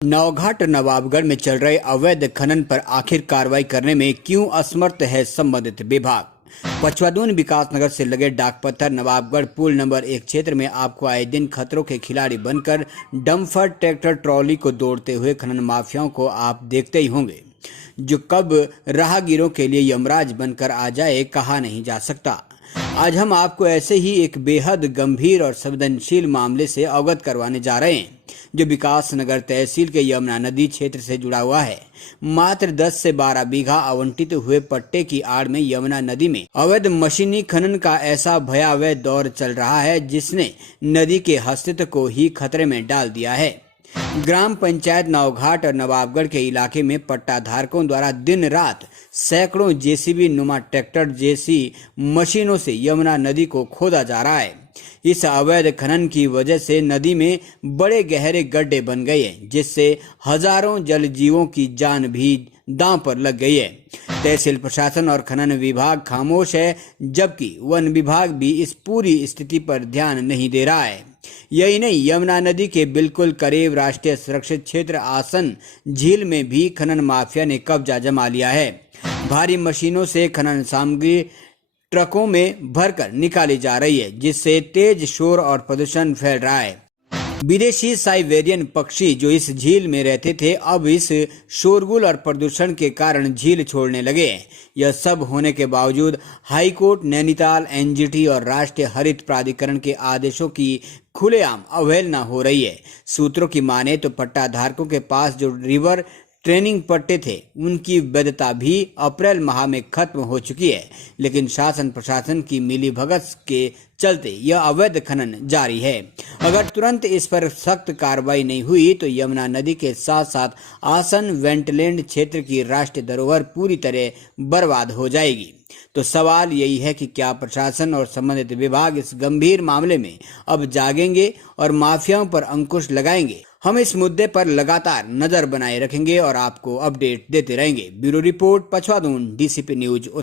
नौघाट नवाबगढ़ में चल रहे अवैध खनन पर आखिर कार्रवाई करने में क्यों असमर्थ है संबंधित विभाग। पचवादून विकास नगर से लगे डाकपत्थर नवाबगढ़ पुल नंबर 1 क्षेत्र में आपको आए दिन खतरों के खिलाड़ी बनकर डंपर ट्रैक्टर ट्रॉली को दौड़ते हुए खनन माफियाओं को आप देखते ही होंगे, जो कब राहगीरों के लिए यमराज बनकर आ जाए कहा नहीं जा सकता। आज हम आपको ऐसे ही एक बेहद गंभीर और संवेदनशील मामले से अवगत करवाने जा रहे हैं, जो विकास नगर तहसील के यमुना नदी क्षेत्र से जुड़ा हुआ है। मात्र 10 से 12 बीघा आवंटित हुए पट्टे की आड़ में यमुना नदी में अवैध मशीनी खनन का ऐसा भयावह दौर चल रहा है, जिसने नदी के अस्तित्व को ही खतरे में डाल दिया है। ग्राम पंचायत नौघाट और नवाबगढ़ के इलाके में पट्टा धारकों द्वारा दिन रात सैकड़ों जेसीबी नुमा ट्रैक्टर जैसी मशीनों से यमुना नदी को खोदा जा रहा है। इस अवैध खनन की वजह से नदी में बड़े गहरे गड्ढे बन गए हैं, जिससे हजारों जल जीवों की जान भी दांव पर लग गई है। तहसील प्रशासन और खनन विभाग खामोश है, जबकि वन विभाग भी इस पूरी स्थिति पर ध्यान नहीं दे रहा है। यही नहीं, यमुना नदी के बिल्कुल करीब राष्ट्रीय सुरक्षित क्षेत्र आसन झील में भी खनन माफिया ने कब्जा जमा लिया है। भारी मशीनों से खनन सामग्री ट्रकों में भरकर निकाली जा रही है, जिससे तेज शोर और प्रदूषण फैल रहा है। विदेशी साइबेरियन पक्षी जो इस झील में रहते थे, अब इस शोरगुल और प्रदूषण के कारण झील छोड़ने लगे हैं। यह सब होने के बावजूद हाईकोर्ट, नैनीताल, एनजीटी और राष्ट्रीय हरित प्राधिकरण के आदेशों की खुलेआम अवहेलना हो रही है। सूत्रों की माने तो पट्टा धारकों के पास जो रिवर ट्रेनिंग पट्टे थे, उनकी वैधता भी अप्रैल माह में खत्म हो चुकी है, लेकिन शासन प्रशासन की मिलीभगत के चलते यह अवैध खनन जारी है। अगर तुरंत इस पर सख्त कार्रवाई नहीं हुई तो यमुना नदी के साथ साथ आसन वेंटलैंड क्षेत्र की राष्ट्रीय धरोहर पूरी तरह बर्बाद हो जाएगी। तो सवाल यही है कि क्या प्रशासन और संबंधित विभाग इस गंभीर मामले में अब जागेंगे और माफियाओं पर अंकुश लगाएंगे। हम इस मुद्दे पर लगातार नजर बनाए रखेंगे और आपको अपडेट देते रहेंगे। Bureau report, Pachwadoon, DCP news.